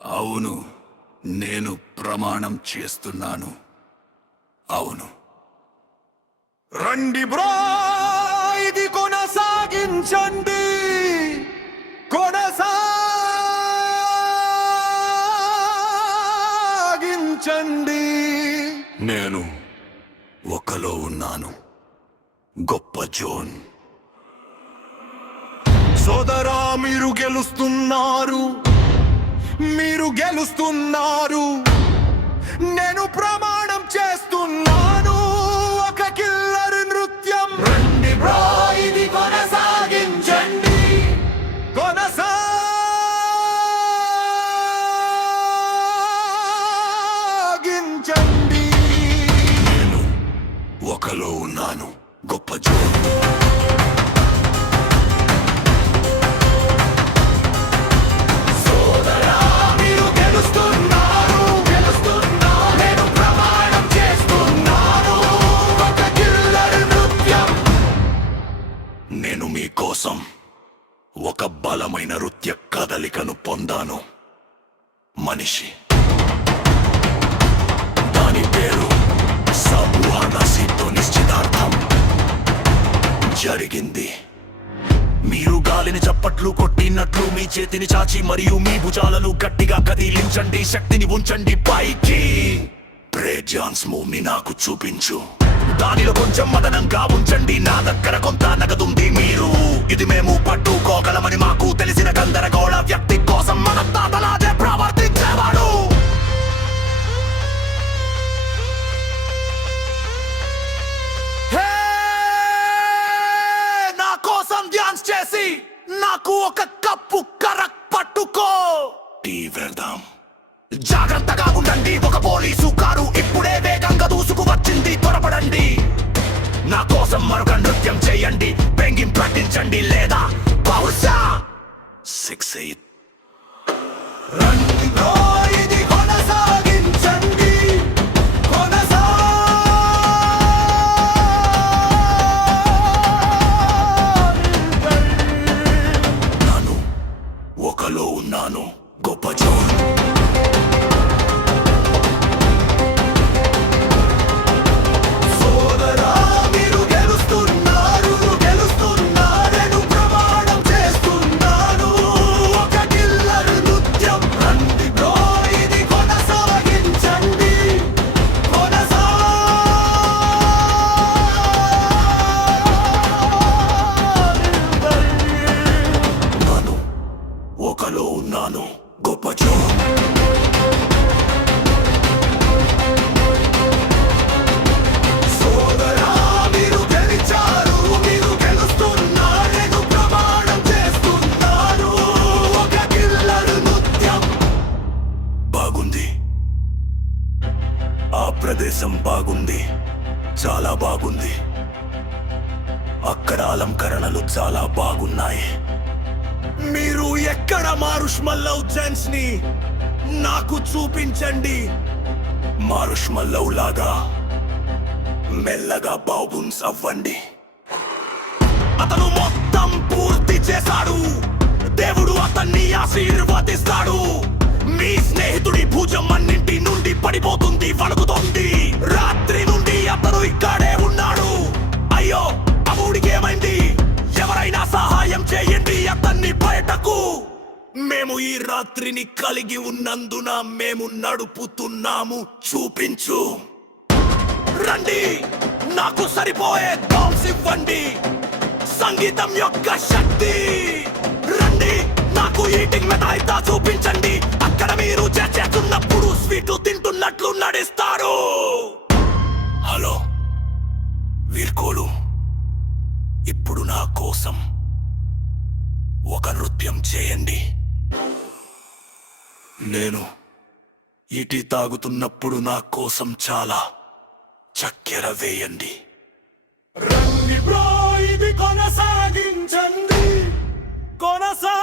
అవును, నేను ప్రమాణం చేస్తున్నాను. అవును. రండి బ్రో, ఇది కొనసాగించండి, కొనసాగించండి. నేను ఒకలో ఉన్నాను, గొప్ప జోన్. సోదరా, మీరు గెలుస్తున్నారు, మీరు గెలుస్తున్నారు. నేను ప్రమాణం చేస్తున్నాను, ఒక కిల్లర్ నృత్యం. రండి బ్రో, ఇది కొనసాగించండి, కొనసాగించండి. నేను ఒకలో ఉన్నాను, గొప్ప జోన్. నేను మీకోసం ఒక బలమైన నృత్య కదలికను పొందాను. మనిషి, దాని పేరు సబుహానసితో నిశ్చితార్థం జరిగింది. మీరు గాలిని చప్పట్లు కొట్టినట్లు మీ చేతిని చాచి మరియు మీ భుజాలను గట్టిగా కదిలించండి. శక్తిని ఉంచండి పైకి. బ్రేక్ మూవ్ ని నాకు చూపించు. దానిలో కొంచెం మదనంగా ఉంచండి. నా దగ్గర కొంత నగదుంది. మీరు ఇది మేము పట్టుకోగలమని మాకు తెలిసిన గందరగోళ వ్యక్తి కోసం మన తాతలాదే ప్రవర్తించేవాడు. నా కోసం డ్యాన్స్ చేసి నాకు ఒక కప్పు కరక్ పట్టుకో. టీ వెళ్దాం. జాగ్రత్తగా ఉండండి, ఒక పోలీసు కారు ఇప్పుడే వేగంగా దూసుకు వచ్చింది. త్వరపడండి. నా కోసం మరొక నృత్యం చేయండి. పెంగిన్ ప్రకటించండి లేదా బహుశా 6-8. రండి బ్రో, ఇది కొనసాగించండి, నాను ఒకలో ఉన్నాను, గొప్ప జోన్. ఒకలో ఉన్నాను, గొప్ప జోన్. సోదరా, మీరు గెలిచారు, మీరు గెలుస్తున్నారు. నేను ప్రమాణం చేస్తున్నాను, ఒక కిల్లర్ నృత్యం. బాగుంది. ఆ ప్రదేశం బాగుంది, చాలా బాగుంది. అక్కడ అలంకరణలు చాలా బాగున్నాయి. మీరు ఎక్కడ మారుష్మల్లౌ జెన్స్ ని నాకు చూపించండి. మారుష్మల్లౌ లాగా మెల్లగా బౌన్స్ అవ్వండి. అతను మొత్తం పూర్తి చేశాడు. దేవుడు అతన్ని ఆశీర్వదిస్తాడు. మీ స్నేహితుడి భుజం అన్నింటి నుండి పడిపోతుంది, వణుకుతోంది. రాత్రి నుండి అతను ఇక్కడే ఉన్నాడు. అయ్యో, అమ్ముడికి ఏమైంది? ఎవరైనా సహాయం చేయండి అతన్ని బయటకు. మేము ఈ రాత్రిని కలిగి ఉన్నందున మేము నడుపుతున్నాము. చూపించు. రండి, నాకు సరిపోయే డాన్స్ ఇవ్వండి. సంగీతం యొక్క శక్తి. రండి, నాకు ఈటింగ్ మెథడ్ చూపించండి. అక్కడ మీరు చేస్తున్నప్పుడు స్వీట్లు తింటున్నట్లు నడిస్తారు. హలో వీర్కోలు, ఇప్పుడు నా కోసం ఒక నృత్యం చేయండి. నేను ఇటీ తాగుతున్నప్పుడు నా కోసం చాలా చక్కెర వేయండి. రండి బ్రో, ఇది కొనసాగించండి, కొనసాగించండి.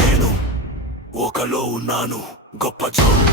నేను ఒకలో ఉన్నాను, గొప్ప జోన్.